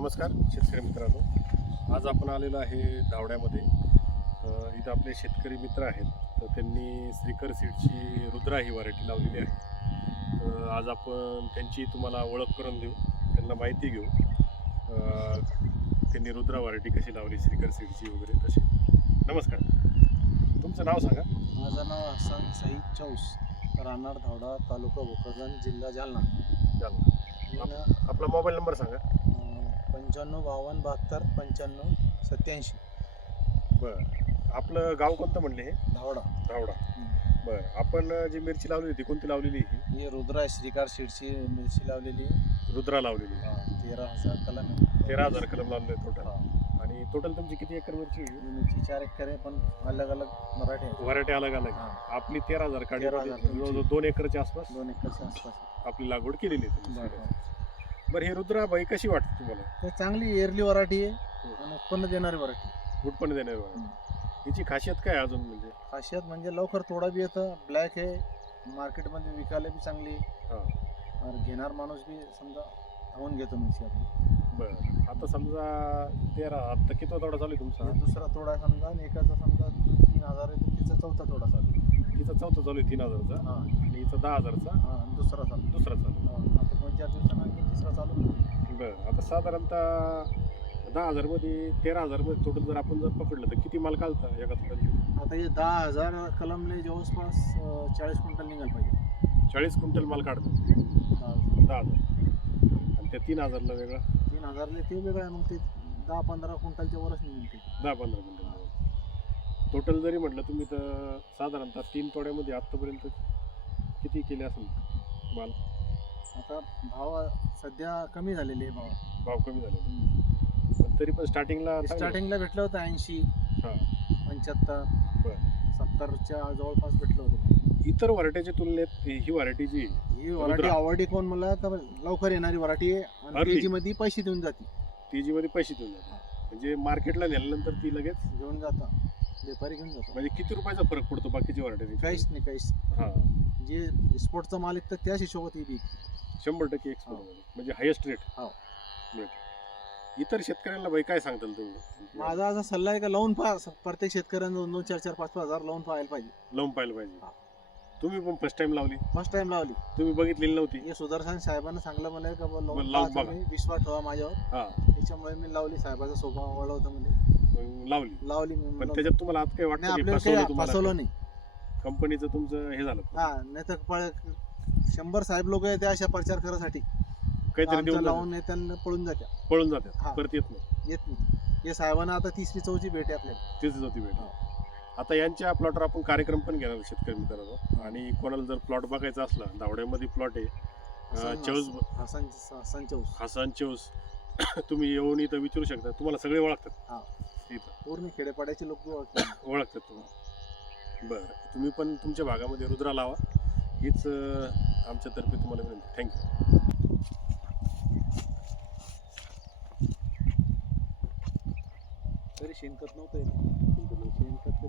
नमस्कार शेतकरी मित्रांनो. आज आपण आलेलो आहे धावड्यामध्ये. इथं आपले शेतकरी मित्र आहेत. तर त्यांनी श्रीकर सीडची रुद्रा ही व्हरायटी लावलेली आहे. तर आज आपण त्यांची तुम्हाला ओळख करून देऊ त्यांना माहिती घेऊ. त्यांनी रुद्रा व्हरायटी कशी लावली श्रीकर सीडची वगैरे तशी. नमस्कार. तुमचं नाव सांगा. माझं नाव हसन सईद चौस राहणार धावडा तालुका भोकरगंज जिल्हा जालना. जालना. आपला मोबाईल नंबर सांगा. पंच्याण्णव बावन्न बहात्तर पंच्याण्णव सत्याऐंशी. बरं. आपलं गाव कोणतं म्हणले हे? धावडा. धावडा. बरं. आपण जी मिरची लावली होती कोणती लावलेली ही? ही रुद्रा श्रीकार शिडची मिरची लावलेली. रुद्रा लावलेली. तेरा हजार कलम आहे. तेरा हजार कलम लावले टोटल हा. आणि टोटल तुमची किती एकर मिरची ही मिरची चार एकर आहे पण अलग अलग मराठी आहे व्हरायटी अलग अलग. हा. आपली तेरा हजार काढली 13,000 होती. जवळजवळ दोन एकरच्या आसपास दोन एकरच्या आसपास. आपली लागवड केलेली आहे तुम्ही. बरं. बरं ही रुद्रा बाई कशी वाटते तुम्हाला? तर चांगली एअरली वराठी आहे हो. आणि उत्पन्न देणारी वराठी. उत्पन्न देणारी. हिची खासियत काय आहे अजून म्हणजे? खासियत म्हणजे लवकर तोडा बी येतं ब्लॅक आहे मार्केटमध्ये विकायला बी चांगली हा. आणि घेणार माणूस बी समजा धावून घेतो आपली बरं आता समजा तेरा आता किती तोडा चालू आहे तुमचा? दुसरा तोडा समजा आणि एकाचा समजा तीन हजार आहे तर तिचा चौथा तोडा चालू आहे. तिचा चौथा चालू आहे तीन हजारचा? हा. आणि हिचा दहा हजारचा? हा आणि दुसरा चालू आहे. दुसरा चालू हा, दोन चार दिवसांना तिसरा चालू. बरं आता साधारणतः दहा हजारमध्ये तेरा हजारमध्ये टोटल जर आपण जर पकडलं तर किती माल काढता एका तोड्यात आता हे दहा हजार कलमले जवळपास चाळीस क्विंटल निघाल पाहिजे. चाळीस क्विंटल माल काढतो. दहा हजार. आणि त्या तीन हजारला वेगळा? तीन हजारले ते वेगळं आहे मग ते दहा पंधरा क्विंटलच्या वरच ते. दहा पंधरा क्विंटल. टोटल जरी म्हटलं तुम्ही तर साधारणतः तीन तोड्यामध्ये आत्तापर्यंत किती केले असेल माल? आता भाव सध्या कमी झालेले आहे भाव. भाव कमी झाले पण तरी पण स्टार्टिंगला. स्टार्टिंगला भेटलं होतं ऐंशी हा. पंच्याहत्तर सत्तरच्या जवळपास भेटलं होतं. इतर व्हरायटीच्या तुलनेत ही व्हरायटी जी आहे, ही वराठी रुद्रा. आवडली कोण मला? तर लवकर येणारी वराठी आहे आणि. केजी मध्ये पैसे देऊन जाते. ती जी मध्ये पैसे देऊन जातात म्हणजे मार्केटला नेल्यानंतर ती लगेच घेऊन जाता. व्यापारी घेऊन जातो. म्हणजे किती रुपयाचा फरक पडतो बाकीची व्हरायटी काहीच नाही काहीच हा. जे स्पोर्टचा मालिक तर त्याच हिशोबात ही बी शंभर टक्के एक्सपोर्ट म्हणजे हायेस्ट रेट हो. मिळते इतर शेतकऱ्यांना बाई काय सांगताल तुम्ही? माझा असा सल्ला आहे का लावून पहा. प्रत्येक शेतकऱ्यांना दोन दोन चार चार पाच पाच हजार लावून पाहायला पाहिजे. लावून पाहिलं पाहिजे. तुम्ही पण फर्स्ट टाइम लावली? फर्स्ट टाइम लावली. तुम्ही बघितलेली नव्हती? हे सुदर्शन साहेबांना सांगलं मला का बुवा लावून लावून पहा बघा. तुम्ही, विश्वास ठेवा माझ्यावर. हा. त्याच्यामुळे मी लावली साहेबाचा स्वभाव आवडला म्हणजे मग लावली. लावली मी पण म्हणलं, त्याच्यात तुम्हाला आज काय नाही वाटतं की आपल्याला फसवलं काही तुम्हाला फसवलं नाही. कंपनीचं तुमचं हे झालं. हा नाही तर शंभर साहेब लोक त्या अशा प्रचार करायसाठी. काहीतरी लावून नेत्यांना पळून जात्या. पळून हा. जातात परत येत नाही. येत नाही. हे साहेबांना आता तिसरी चौथी भेट आहे आपल्याला. तीच होती भेट. आता यांच्या प्लॉटवर आपण कार्यक्रम पण घेणार आहोत शेतकरी मित्रांनो. आणि कोणाला जर प्लॉट बघायचा असला धावड्यामध्ये प्लॉट आहे. Chaos Hasan Hasan chaos. Hasan chaos. तुम्ही येऊन इथं विचारू शकता. तुम्हाला सगळे हा. ओळखतात पूर्ण खेडेपाड्याचे लोक बी ओळखतात. ओळखतात तुम्हाला. बरं. तुम्ही पण तुमच्या भागामध्ये रुद्रा लावा. हीच अं, आमच्यातर्फे तुम्हाला विनंती. थँक्यू तरी शेणखत नव्हतं शेणखत